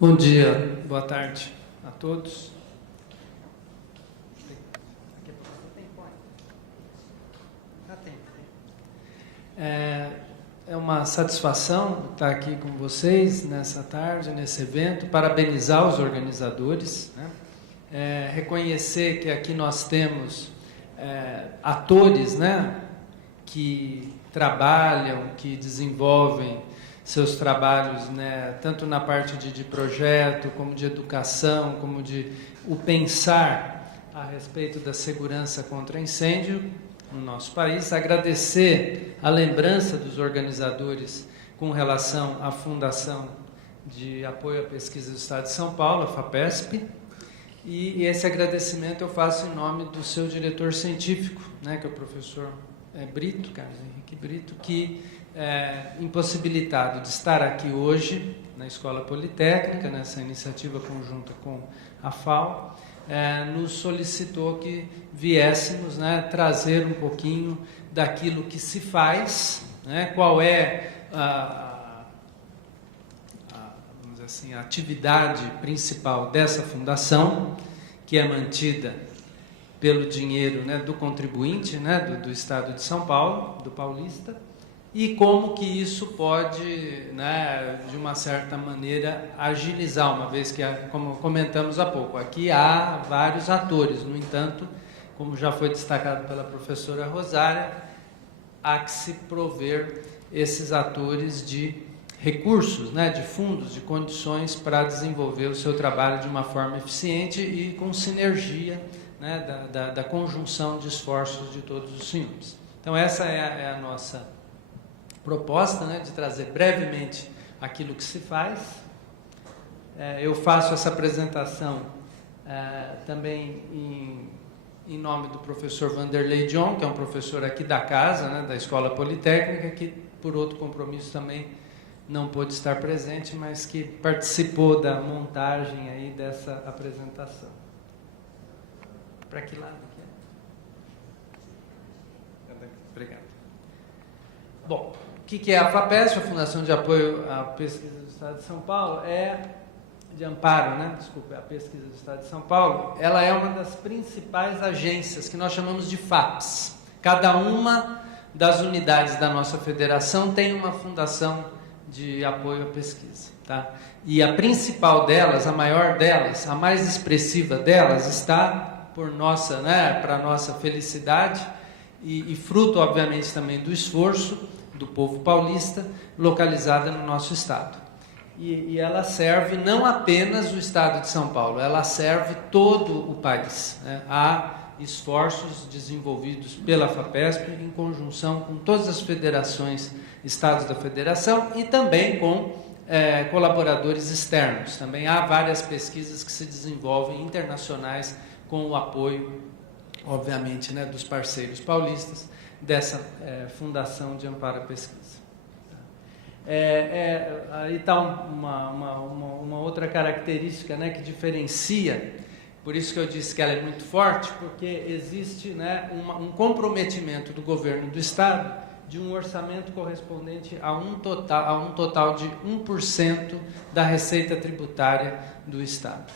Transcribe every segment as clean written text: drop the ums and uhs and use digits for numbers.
Bom dia, boa tarde a todos. É uma satisfação estar aqui com vocês nessa tarde, nesse evento, parabenizar os organizadores, né? Reconhecer que aqui nós temos atores, né, que trabalham, que desenvolvem seus trabalhos, né, tanto na parte de projeto, como de educação, como de o pensar a respeito da segurança contra incêndio no nosso país. Agradecer a lembrança dos organizadores com relação à Fundação de Apoio à Pesquisa do Estado de São Paulo, a FAPESP, e esse agradecimento eu faço em nome do seu diretor científico, né, que é o professor Brito, Carlos Henrique Brito, que impossibilitado de estar aqui hoje na Escola Politécnica, nessa iniciativa conjunta com a FAO, nos solicitou que viéssemos, né, trazer um pouquinho daquilo que se faz, né, qual é vamos dizer assim, a atividade principal dessa fundação, que é mantida pelo dinheiro, né, do contribuinte, né, do Estado de São Paulo, do paulista, e como que isso pode, né, de uma certa maneira, agilizar, uma vez que, como comentamos há pouco, aqui há vários atores, no entanto, como já foi destacado pela professora Rosária, há que se prover esses atores de recursos, né, de fundos, de condições para desenvolver o seu trabalho de uma forma eficiente e com sinergia, né, da conjunção de esforços de todos os senhores. Então, essa é a nossa proposta, né, de trazer brevemente aquilo que se faz. Eu faço essa apresentação também em nome do professor Vanderlei John, que é um professor aqui da casa, né, da Escola Politécnica, que por outro compromisso também não pôde estar presente, mas que participou da montagem aí dessa apresentação. Para que lado que é? Obrigado. Bom, o que é a FAPESP, a Fundação de Apoio à Pesquisa do Estado de São Paulo? De amparo, né? Desculpa, a Pesquisa do Estado de São Paulo. Ela é uma das principais agências que nós chamamos de FAPs. Cada uma das unidades da nossa federação tem uma fundação de apoio à pesquisa, tá? E a principal delas, a maior delas, a mais expressiva delas, está por nossa, né, para nossa felicidade e fruto, obviamente, também do esforço do povo paulista, localizada no nosso estado. E ela serve não apenas o estado de São Paulo, ela serve todo o país, né? Há esforços desenvolvidos pela FAPESP em conjunção com todas as federações, estados da federação e também com colaboradores externos. Também há várias pesquisas que se desenvolvem internacionais com o apoio, obviamente, né, dos parceiros paulistas dessa Fundação de Amparo à Pesquisa. Aí está uma outra característica, né, que diferencia, por isso que eu disse que ela é muito forte, porque existe, né, um comprometimento do governo do Estado de um orçamento correspondente a um total de 1% da receita tributária do Estado.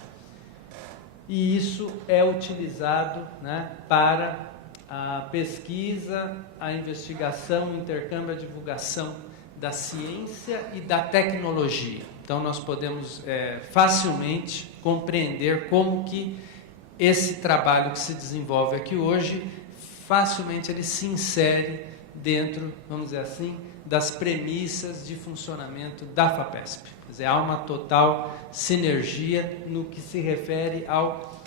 E isso é utilizado, né, para a pesquisa, a investigação, o intercâmbio, a divulgação da ciência e da tecnologia. Então, nós podemos facilmente compreender como que esse trabalho que se desenvolve aqui hoje, facilmente ele se insere dentro, vamos dizer assim, das premissas de funcionamento da FAPESP. Quer dizer, há uma total sinergia no que se refere ao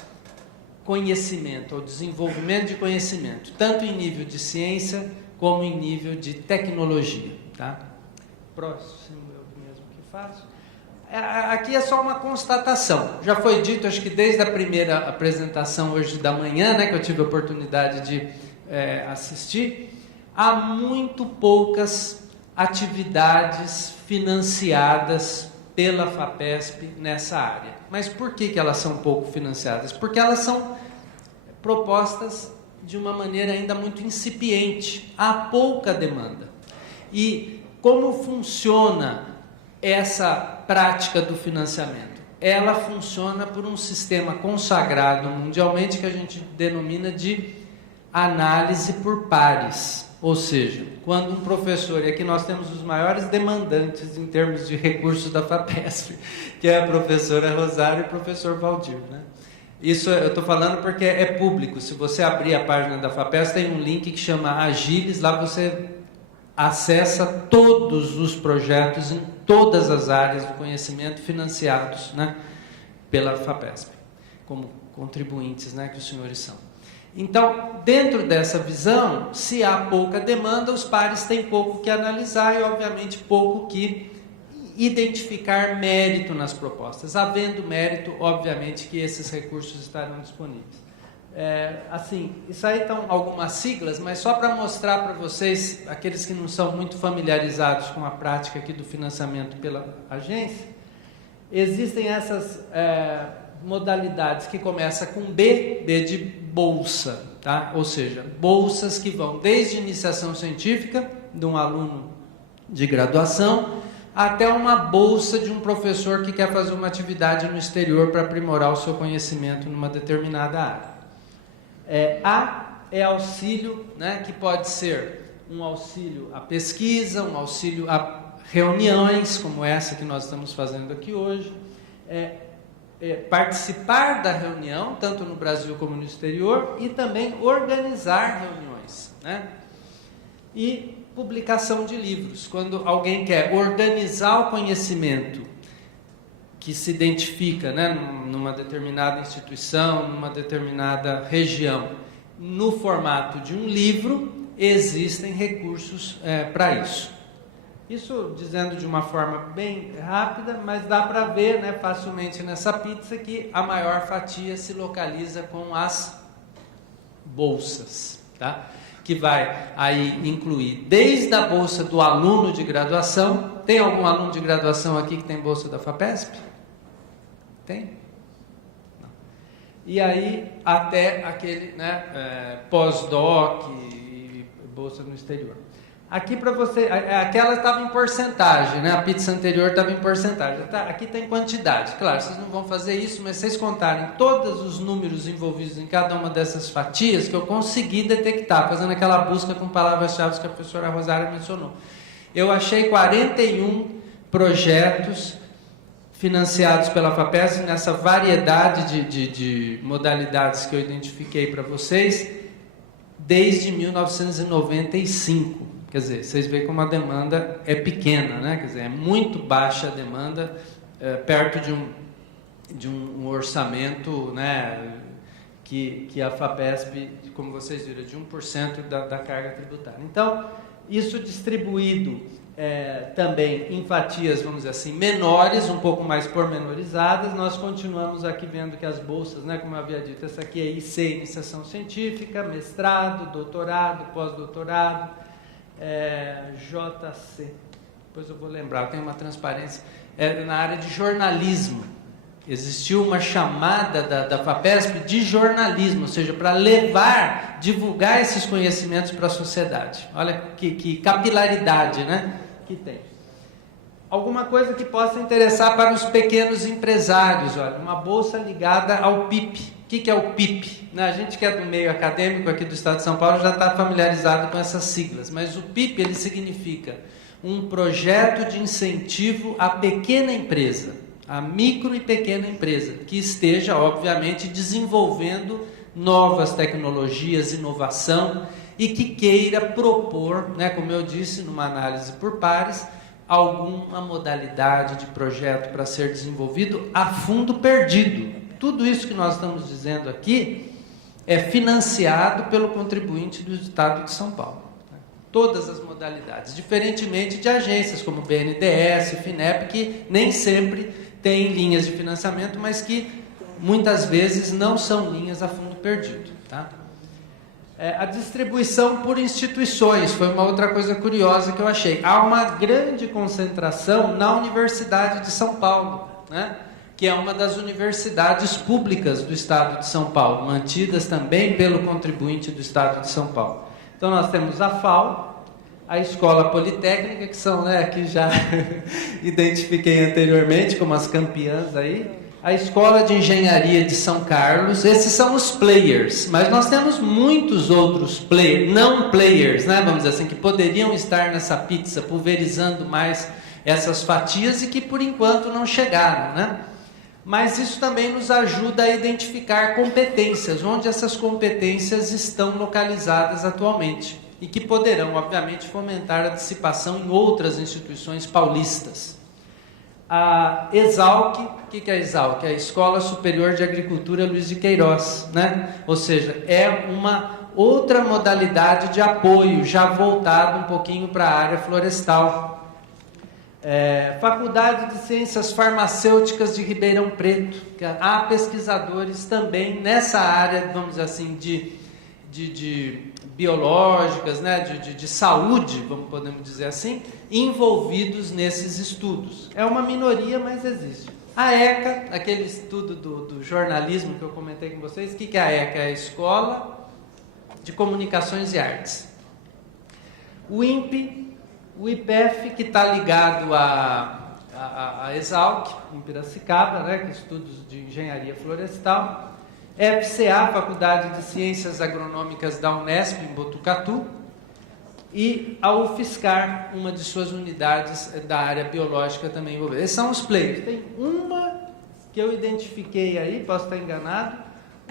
conhecimento, ao desenvolvimento de conhecimento, tanto em nível de ciência como em nível de tecnologia. Tá? Próximo, eu mesmo que faço. Aqui é só uma constatação. Já foi dito, acho que desde a primeira apresentação hoje da manhã, né, que eu tive a oportunidade de assistir, há muito poucas atividades financiadas pela FAPESP nessa área. Mas por que elas são pouco financiadas? Porque elas são propostas de uma maneira ainda muito incipiente. Há pouca demanda. E como funciona essa prática do financiamento? ela funciona por um sistema consagrado mundialmente que a gente denomina de análise por pares. Ou seja, quando um professor, e aqui nós temos os maiores demandantes em termos de recursos da FAPESP, que é a professora Rosário e o professor Valdir, né? Isso eu estou falando porque é público. Se você abrir a página da FAPESP, tem um link que chama Agilis, lá você acessa todos os projetos em todas as áreas do conhecimento financiados, né, pela FAPESP, como contribuintes, né, que os senhores são. Então, dentro dessa visão, se há pouca demanda, os pares têm pouco que analisar e, obviamente, pouco que identificar mérito nas propostas. Havendo mérito, obviamente, que esses recursos estarão disponíveis. Assim, isso aí estão algumas siglas, mas só para mostrar para vocês, aqueles que não são muito familiarizados com a prática aqui do financiamento pela agência, existem essas modalidades que começam com B de bolsa, tá? Ou seja, bolsas que vão desde iniciação científica de um aluno de graduação até uma bolsa de um professor que quer fazer uma atividade no exterior para aprimorar o seu conhecimento numa determinada área. A é auxílio, né, que pode ser um auxílio à pesquisa, um auxílio a reuniões como essa que nós estamos fazendo aqui hoje, participar da reunião, tanto no Brasil como no exterior, e também organizar reuniões, né? E publicação de livros. Quando alguém quer organizar o conhecimento que se identifica, né, numa determinada instituição, numa determinada região, no formato de um livro, existem recursos para isso. Isso dizendo de uma forma bem rápida, mas dá para ver, né, facilmente nessa pizza que a maior fatia se localiza com as bolsas, tá? Que vai aí incluir desde a bolsa do aluno de graduação. Tem algum aluno de graduação aqui que tem bolsa da FAPESP? Tem? Não. E aí até aquele, né, pós-doc e bolsa no exterior. Aqui para você, aquela estava em porcentagem, né? A pizza anterior estava em porcentagem. Aqui tem quantidade. Claro, vocês não vão fazer isso, mas vocês contarem todos os números envolvidos em cada uma dessas fatias que eu consegui detectar, fazendo aquela busca com palavras-chave que a professora Rosário mencionou. Eu achei 41 projetos financiados pela FAPESP nessa variedade de modalidades que eu identifiquei para vocês desde 1995. Quer dizer, vocês veem como a demanda é pequena, né? Quer dizer, é muito baixa a demanda, perto de um orçamento, né, que a FAPESP, como vocês viram, de 1% da carga tributária. Então, isso distribuído também em fatias, vamos dizer assim, menores, um pouco mais pormenorizadas. Nós continuamos aqui vendo que as bolsas, né, como eu havia dito, essa aqui é IC, iniciação científica, mestrado, doutorado, pós-doutorado, JC, depois eu vou lembrar, tem uma transparência, na área de jornalismo. Existiu uma chamada da FAPESP de jornalismo, ou seja, para divulgar esses conhecimentos para a sociedade. Olha que capilaridade, né, que tem. Alguma coisa que possa interessar para os pequenos empresários, olha, uma bolsa ligada ao PIP. O que é o PIP? A gente que é do meio acadêmico aqui do Estado de São Paulo já está familiarizado com essas siglas, mas o PIP ele significa um projeto de incentivo à pequena empresa, à micro e pequena empresa, que esteja, obviamente, desenvolvendo novas tecnologias, inovação, e que queira propor, né, como eu disse, numa análise por pares, alguma modalidade de projeto para ser desenvolvido a fundo perdido. Tudo isso que nós estamos dizendo aqui é financiado pelo contribuinte do Estado de São Paulo. Todas as modalidades, diferentemente de agências como BNDES, FINEP, que nem sempre têm linhas de financiamento, mas que muitas vezes não são linhas a fundo perdido. Tá? A distribuição por instituições foi uma outra coisa curiosa que eu achei. Há uma grande concentração na Universidade de São Paulo, né? Que é uma das universidades públicas do Estado de São Paulo, mantidas também pelo contribuinte do Estado de São Paulo. Então nós temos a FAO, a Escola Politécnica, que são, né, que já identifiquei anteriormente como as campeãs aí, a Escola de Engenharia de São Carlos. Esses são os players, mas nós temos muitos outros não players, né, vamos dizer assim, que poderiam estar nessa pizza, pulverizando mais essas fatias e que por enquanto não chegaram, né? Mas isso também nos ajuda a identificar competências, onde essas competências estão localizadas atualmente e que poderão, obviamente, fomentar a dissipação em outras instituições paulistas. A ESALC, o que é a ESALC? É a Escola Superior de Agricultura Luiz de Queiroz, né? Ou seja, é uma outra modalidade de apoio, já voltado um pouquinho para a área florestal. Faculdade de Ciências Farmacêuticas de Ribeirão Preto, que há pesquisadores também nessa área, vamos dizer assim, de biológicas, né, de saúde, podemos dizer assim, envolvidos nesses estudos. É uma minoria, mas existe. A ECA, aquele estudo do jornalismo que eu comentei com vocês, o que é a ECA? É a Escola de Comunicações e Artes. O INPE, o IPEF, que está ligado à ESALC, em Piracicaba, né, que é estudos de engenharia florestal. FCA, Faculdade de Ciências Agronômicas da Unesp, em Botucatu. E a UFSCar, uma de suas unidades da área biológica também envolvida. Esses são os players. Tem uma que eu identifiquei aí, posso estar enganado,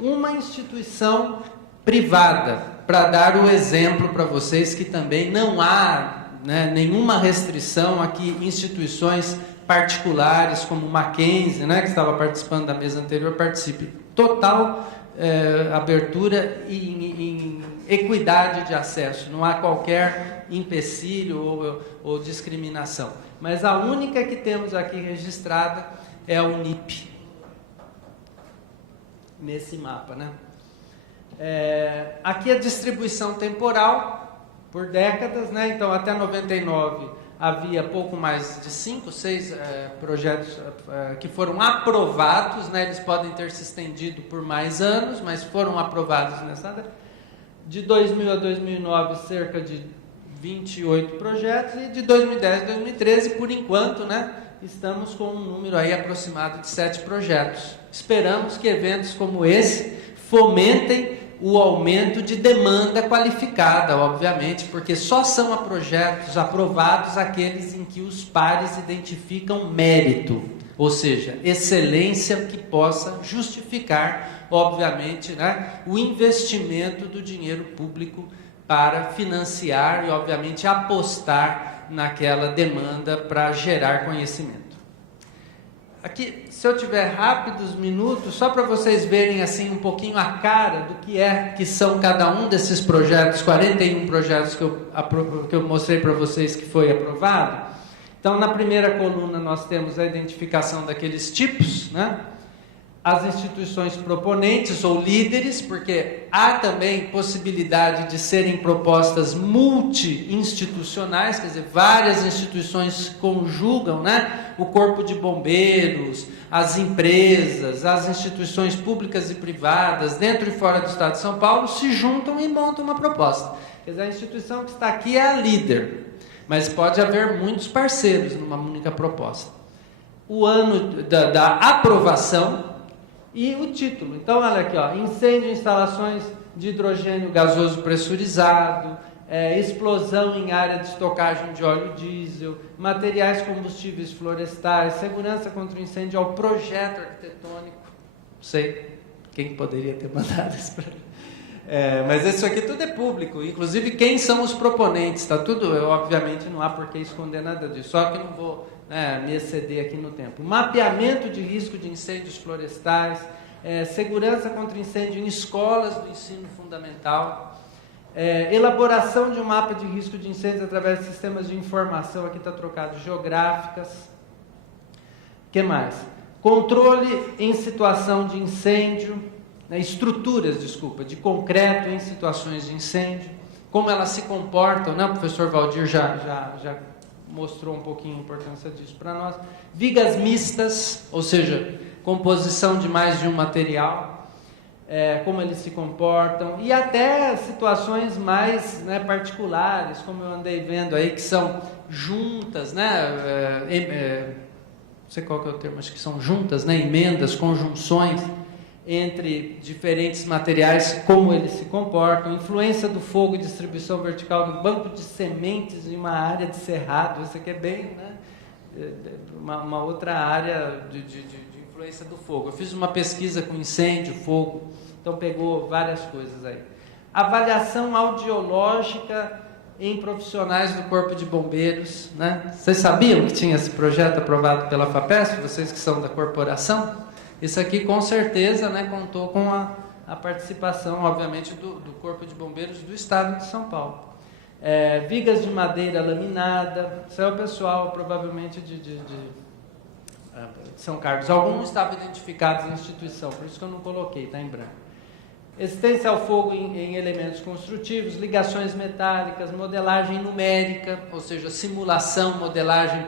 uma instituição privada, para dar o exemplo para vocês que também não há, né, nenhuma restrição a que instituições particulares como o Mackenzie, né, que estava participando da mesa anterior, participe. Total abertura em equidade de acesso, não há qualquer empecilho ou discriminação. Mas a única que temos aqui registrada é a UNIP, nesse mapa, né? Aqui a distribuição temporal por décadas, né? Então até 99 havia pouco mais de 5, 6 projetos que foram aprovados, né? Eles podem ter se estendido por mais anos, mas foram aprovados nessa área. De 2000 a 2009, cerca de 28 projetos, e de 2010 a 2013, por enquanto, né? Estamos com um número aí aproximado de 7 projetos. Esperamos que eventos como esse fomentem o aumento de demanda qualificada, obviamente, porque só são projetos aprovados aqueles em que os pares identificam mérito, ou seja, excelência que possa justificar, obviamente, né, o investimento do dinheiro público para financiar e, obviamente, apostar naquela demanda para gerar conhecimento. Aqui, se eu tiver rápidos minutos, só para vocês verem assim um pouquinho a cara do que são cada um desses projetos, 41 projetos que eu mostrei para vocês que foi aprovado. Então, na primeira coluna nós temos a identificação daqueles tipos, né? As instituições proponentes ou líderes, porque há também possibilidade de serem propostas multi-institucionais, quer dizer, várias instituições conjugam, né? O corpo de bombeiros, as empresas, as instituições públicas e privadas, dentro e fora do Estado de São Paulo, se juntam e montam uma proposta. Quer dizer, a instituição que está aqui é a líder, mas pode haver muitos parceiros numa única proposta. O ano da aprovação e o título. Então, olha aqui, ó, incêndio em instalações de hidrogênio gasoso pressurizado, explosão em área de estocagem de óleo diesel, materiais combustíveis florestais, segurança contra o incêndio ao projeto arquitetônico. Não sei quem poderia ter mandado isso para mim. Mas isso aqui tudo é público, inclusive quem são os proponentes, tá tudo, obviamente não há por que esconder nada disso, só que não vou me exceder aqui no tempo. Mapeamento de risco de incêndios florestais, segurança contra incêndio em escolas do ensino fundamental, elaboração de um mapa de risco de incêndios através de sistemas de informação, aqui está trocado, geográficas. O que mais? Controle em situação de incêndio, estruturas, de concreto em situações de incêndio, como elas se comportam, né? O professor Valdir já mostrou um pouquinho a importância disso para nós. Vigas mistas, ou seja, composição de mais de um material, como eles se comportam, e até situações mais, né, particulares, como eu andei vendo aí, que são juntas, né, sei qual que é o termo, acho que são juntas, né? Emendas, conjunções entre diferentes materiais, como eles se comportam, influência do fogo e distribuição vertical no banco de sementes em uma área de cerrado, isso aqui é bem, né? Uma outra área de influência do fogo. Eu fiz uma pesquisa com incêndio, fogo, então pegou várias coisas aí. Avaliação audiológica em profissionais do Corpo de Bombeiros, né? Vocês sabiam que tinha esse projeto aprovado pela FAPESP, vocês que são da corporação? Isso aqui com certeza, né, contou com a participação, obviamente, do Corpo de Bombeiros do Estado de São Paulo. Vigas de madeira laminada, isso é o pessoal provavelmente de São Carlos. Alguns estavam identificados em instituição, por isso que eu não coloquei, está em branco. Resistência ao fogo em elementos construtivos, ligações metálicas, modelagem numérica, ou seja, simulação, modelagem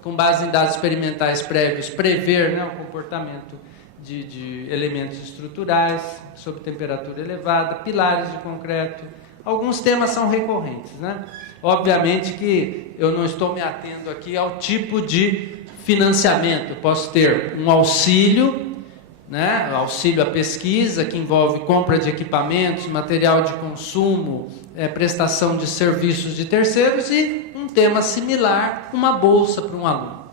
com base em dados experimentais prévios, prever, né, o comportamento de elementos estruturais sob temperatura elevada, pilares de concreto. Alguns temas são recorrentes, né? Obviamente que eu não estou me atendo aqui ao tipo de financiamento. Eu posso ter um auxílio, né, auxílio à pesquisa, que envolve compra de equipamentos, material de consumo, prestação de serviços de terceiros, e um tema similar, uma bolsa para um aluno.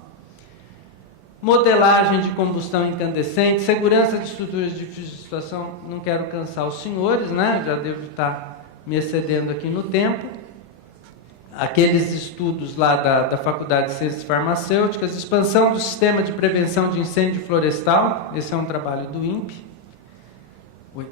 Modelagem de combustão incandescente, segurança de estruturas de difícil de situação, não quero cansar os senhores, né, já devo estar me excedendo aqui no tempo. Aqueles estudos lá da Faculdade de Ciências Farmacêuticas, expansão do sistema de prevenção de incêndio florestal, esse é um trabalho do INPE. Oi.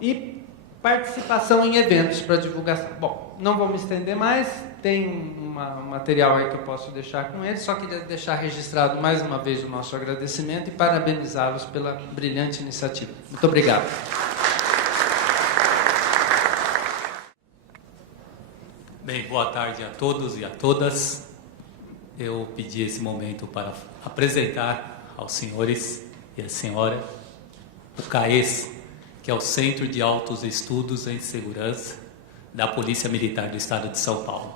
E participação em eventos para divulgação. Bom, não vou me estender mais, tem um material aí que eu posso deixar com eles, só queria deixar registrado mais uma vez o nosso agradecimento e parabenizá-los pela brilhante iniciativa. Muito obrigado. Bem, boa tarde a todos e a todas. Eu pedi esse momento para apresentar aos senhores e à senhora o CAES, que é o Centro de Altos Estudos em Segurança da Polícia Militar do Estado de São Paulo.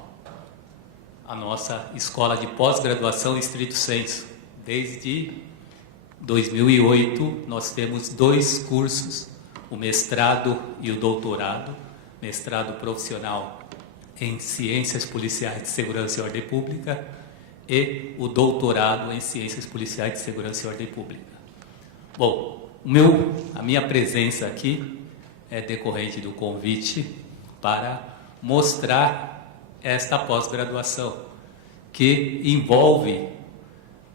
A nossa escola de pós-graduação estrito sensu. Desde 2008, nós temos 2 cursos, o mestrado e o doutorado, mestrado profissional em Ciências Policiais de Segurança e Ordem Pública e o doutorado em Ciências Policiais de Segurança e Ordem Pública. Bom, a minha presença aqui é decorrente do convite para mostrar esta pós-graduação, que envolve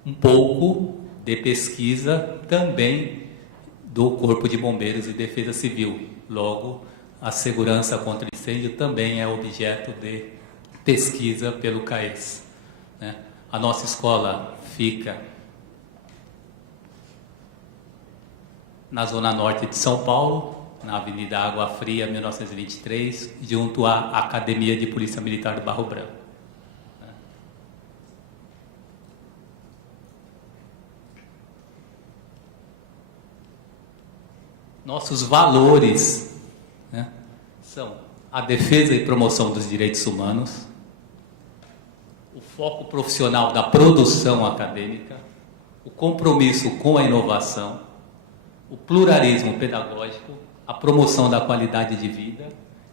um pouco de pesquisa também do Corpo de Bombeiros e Defesa Civil. Logo, a segurança contra incêndio também é objeto de pesquisa pelo CAES, né? A nossa escola fica na zona norte de São Paulo, na Avenida Água Fria, 1923, junto à Academia de Polícia Militar do Barro Branco. Nossos valores, né, são a defesa e promoção dos direitos humanos, o foco profissional da produção acadêmica, o compromisso com a inovação, o pluralismo pedagógico, a promoção da qualidade de vida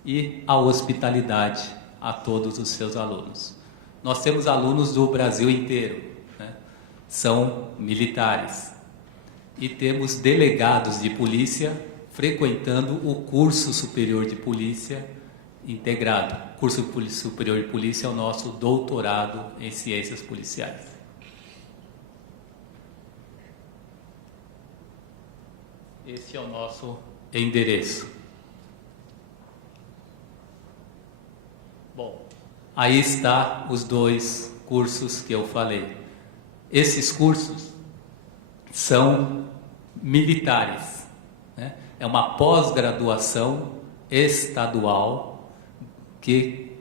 e a hospitalidade a todos os seus alunos. Nós temos alunos do Brasil inteiro, né? São militares. E temos delegados de polícia frequentando o curso superior de polícia integrado. O curso superior de polícia é o nosso doutorado em ciências policiais. Esse é o nosso endereço. Bom, aí está os 2 cursos que eu falei. Esses cursos são militares, né? É uma pós-graduação estadual que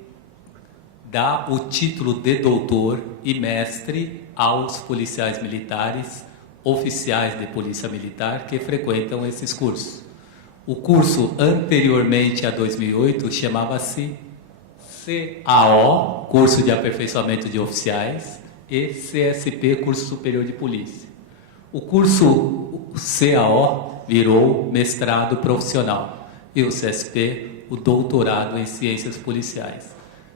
dá o título de doutor e mestre aos policiais militares, oficiais de polícia militar que frequentam esses cursos. O curso anteriormente a 2008 chamava-se CAO, Curso de Aperfeiçoamento de Oficiais, e CSP, Curso Superior de Polícia. O curso CAO virou mestrado profissional e o CSP, o doutorado em Ciências Policiais.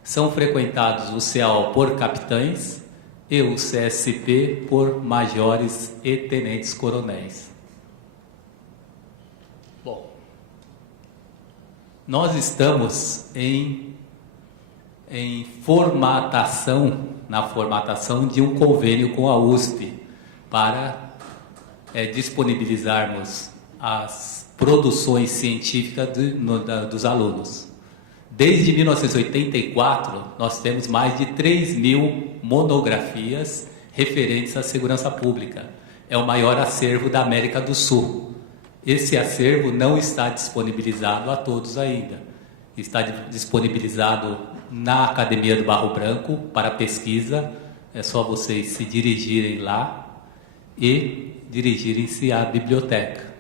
São frequentados o CAO por capitães e o CSP por majores e tenentes coronéis. Bom, nós estamos na formatação de um convênio com a USP para disponibilizarmos as produções científicas dos alunos. Desde 1984, nós temos mais de 3.000 monografias referentes à segurança pública. É o maior acervo da América do Sul. Esse acervo não está disponibilizado a todos ainda. Está disponibilizado na Academia do Barro Branco para pesquisa. É só vocês se dirigirem lá e dirigirem-se à biblioteca.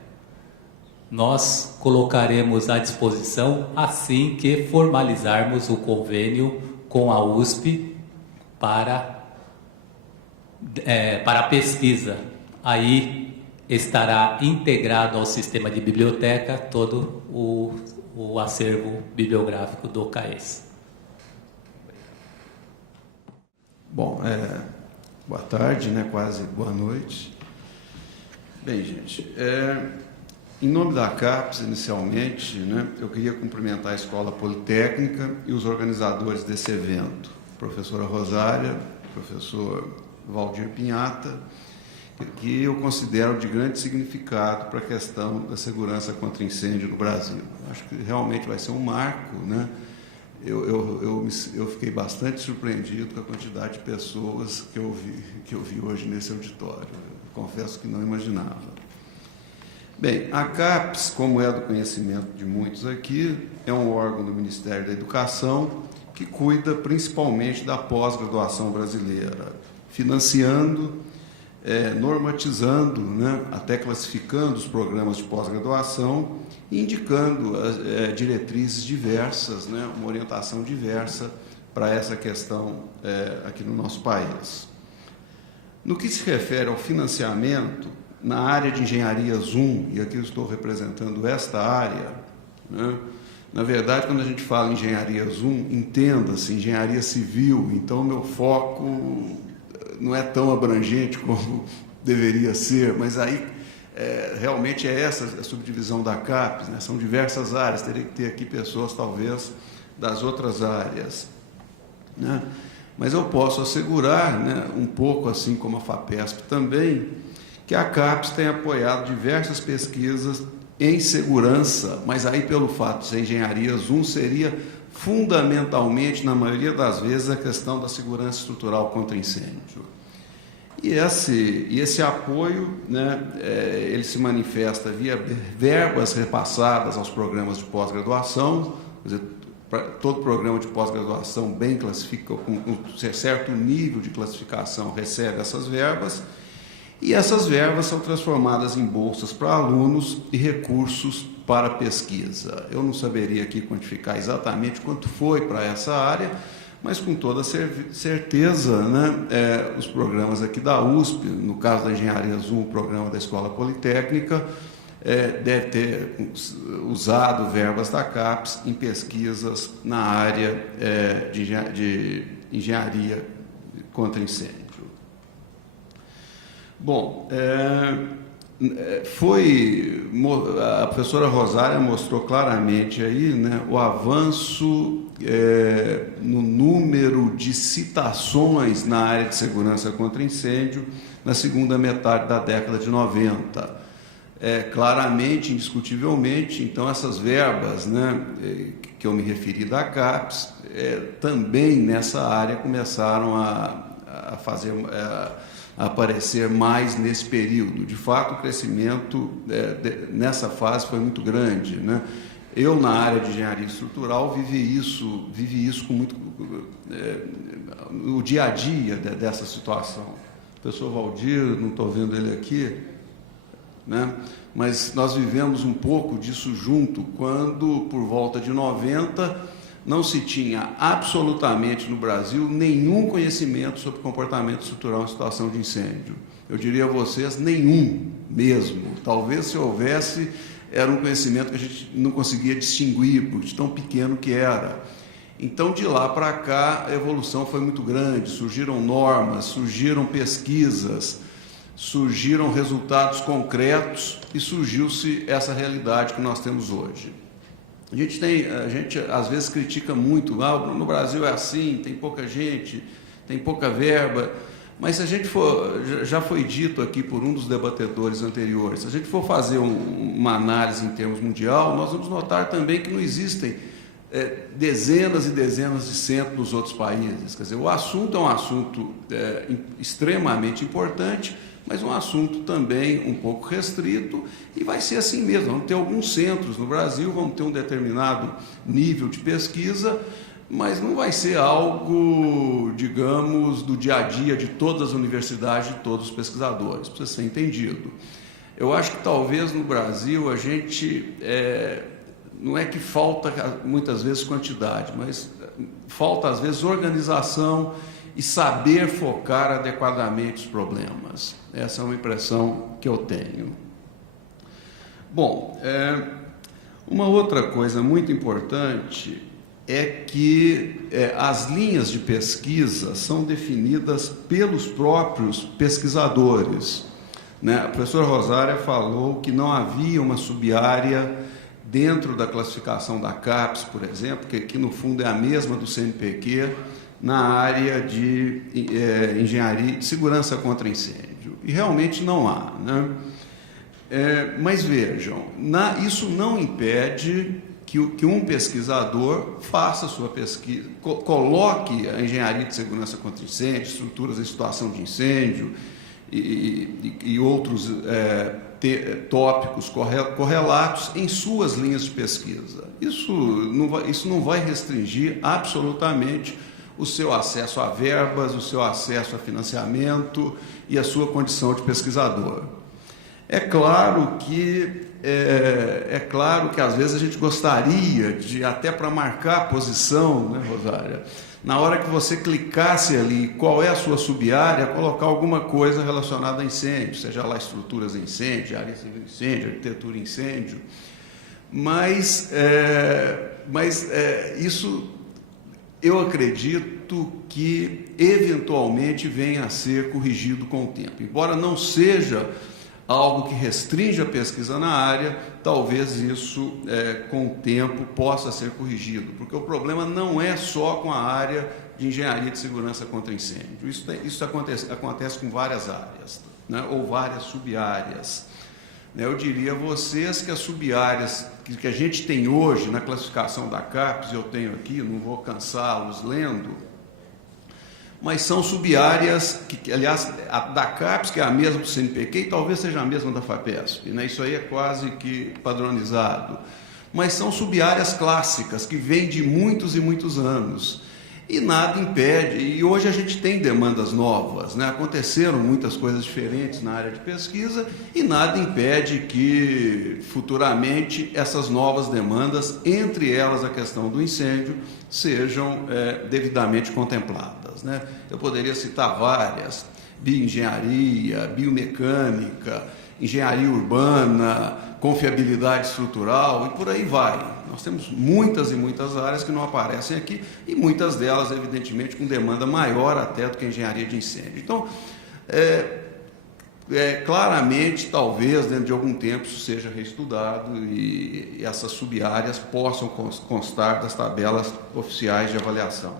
Nós colocaremos à disposição assim que formalizarmos o convênio com a USP para a pesquisa. Aí estará integrado ao sistema de biblioteca todo o acervo bibliográfico do CAES. Bom, boa tarde, né? Quase boa noite. Bem, gente, em nome da CAPES, inicialmente, né, eu queria cumprimentar a Escola Politécnica e os organizadores desse evento, a professora Rosária, o professor Valdir Pinhata, que eu considero de grande significado para a questão da segurança contra incêndio no Brasil. Acho que realmente vai ser um marco, né? Eu fiquei bastante surpreendido com a quantidade de pessoas que eu vi hoje nesse auditório. Eu confesso que não imaginava. Bem, a CAPES, como é do conhecimento de muitos aqui, é um órgão do Ministério da Educação que cuida principalmente da pós-graduação brasileira, financiando, normatizando, né, até classificando os programas de pós-graduação e indicando diretrizes diversas, né, uma orientação diversa para essa questão aqui no nosso país. No que se refere ao financiamento, na área de engenharias 1, e aqui eu estou representando esta área, né, na verdade, quando a gente fala em engenharias 1, entenda-se engenharia civil, então meu foco não é tão abrangente como deveria ser, mas aí realmente é essa a subdivisão da CAPES, né? São diversas áreas, teria que ter aqui pessoas, talvez, das outras áreas, né? Mas eu posso assegurar, né, um pouco assim como a FAPESP também, que a CAPES tem apoiado diversas pesquisas em segurança, mas aí pelo fato de ser engenharias 1, seria fundamentalmente, na maioria das vezes, a questão da segurança estrutural contra incêndio. E esse apoio, né, ele se manifesta via verbas repassadas aos programas de pós-graduação, quer dizer, todo programa de pós-graduação bem classificado, com um certo nível de classificação, recebe essas verbas, e essas verbas são transformadas em bolsas para alunos e recursos para pesquisa. Eu não saberia aqui quantificar exatamente quanto foi para essa área, mas com toda certeza, né, os programas aqui da USP, no caso da Engenharia 1, o programa da Escola Politécnica, deve ter usado verbas da CAPES em pesquisas na área de engenharia contra incêndio. Bom, a professora Rosária mostrou claramente aí, né, o avanço no número de citações na área de segurança contra incêndio na segunda metade da década de 90. Claramente, indiscutivelmente, então essas verbas, né, que eu me referi da CAPES, também nessa área começaram a fazer... aparecer mais nesse período. De fato, o crescimento nessa fase foi muito grande, né? Eu, na área de engenharia estrutural, vivi isso com muito... no dia a dia dessa situação. O professor Valdir, não estou vendo ele aqui, né? Mas nós vivemos um pouco disso junto, quando, por volta de 90, não se tinha absolutamente no Brasil nenhum conhecimento sobre comportamento estrutural em situação de incêndio. Eu diria a vocês, nenhum mesmo. Talvez se houvesse, era um conhecimento que a gente não conseguia distinguir, por tão pequeno que era. Então, de lá para cá, a evolução foi muito grande, surgiram normas, surgiram pesquisas, surgiram resultados concretos e surgiu-se essa realidade que nós temos hoje. A gente às vezes critica muito, no Brasil é assim, tem pouca gente, tem pouca verba, mas se a gente for, já foi dito aqui por um dos debatedores anteriores, se a gente for fazer uma análise em termos mundial, nós vamos notar também que não existem dezenas e dezenas de centros nos outros países. Quer dizer, o assunto é um assunto extremamente importante, mas um assunto também um pouco restrito, e vai ser assim mesmo. Vamos ter alguns centros no Brasil, vamos ter um determinado nível de pesquisa, mas não vai ser algo, digamos, do dia a dia de todas as universidades, de todos os pesquisadores, precisa ser entendido. Eu acho que talvez no Brasil a gente, não é que falta muitas vezes quantidade, mas falta às vezes organização e saber focar adequadamente os problemas. Essa é uma impressão que eu tenho. Bom, uma outra coisa muito importante é que as linhas de pesquisa são definidas pelos próprios pesquisadores, né? A professora Rosária falou que não havia uma sub-área dentro da classificação da CAPES, por exemplo, que no fundo é a mesma do CNPq, na área de engenharia de segurança contra incêndio. E realmente não há, né? Mas vejam, isso não impede que um pesquisador faça a sua pesquisa, coloque a engenharia de segurança contra incêndio, estruturas em situação de incêndio e outros tópicos correlatos em suas linhas de pesquisa. Isso não vai restringir absolutamente o seu acesso a verbas, o seu acesso a financiamento e a sua condição de pesquisador. É claro que às vezes a gente gostaria de, até para marcar a posição, né, Rosária, na hora que você clicasse ali qual é a sua sub-área, colocar alguma coisa relacionada a incêndio, seja lá estruturas em incêndio, área civil incêndio, arquitetura incêndio, mas isso eu acredito que eventualmente venha a ser corrigido com o tempo. Embora não seja algo que restringe a pesquisa na área, talvez isso, com o tempo, possa ser corrigido, porque o problema não é só com a área de engenharia de segurança contra incêndio. Isso acontece com várias áreas, né, ou várias sub-áreas. Eu diria a vocês que as sub-áreas que a gente tem hoje na classificação da CAPES, eu tenho aqui, não vou cansá-los lendo, mas são sub-áreas que, aliás, a da CAPES, que é a mesma do CNPq, e talvez seja a mesma da FAPESP, né? Isso aí é quase que padronizado. Mas são sub-áreas clássicas, que vêm de muitos e muitos anos. E nada impede, e hoje a gente tem demandas novas, né? Aconteceram muitas coisas diferentes na área de pesquisa, e nada impede que, futuramente, essas novas demandas, entre elas a questão do incêndio, sejam devidamente contempladas, né? Eu poderia citar várias: bioengenharia, biomecânica, engenharia urbana, confiabilidade estrutural, e por aí vai. Nós temos muitas e muitas áreas que não aparecem aqui, e muitas delas, evidentemente, com demanda maior até do que a engenharia de incêndio. Então, claramente, talvez, dentro de algum tempo, isso seja reestudado e essas sub-áreas possam constar das tabelas oficiais de avaliação.